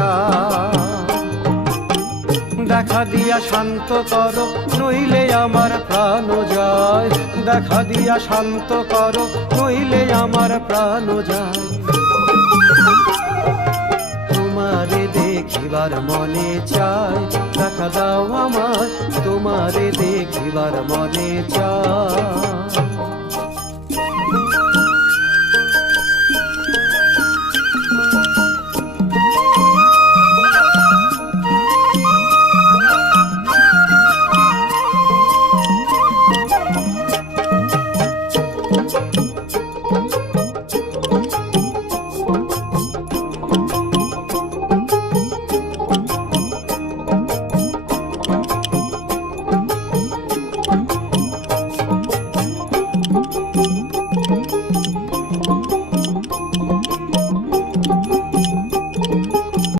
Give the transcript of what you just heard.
চায়। দেখা দিয়া শান্ত করো নইলে আমার প্রাণ যায়, দেখা দিয়া শান্ত করো নইলে আমার প্রাণ যায়। তোমারে দেখিবার মনে চায়, দেখা দাও আমার তোমারে দেখিবার মনে চায়।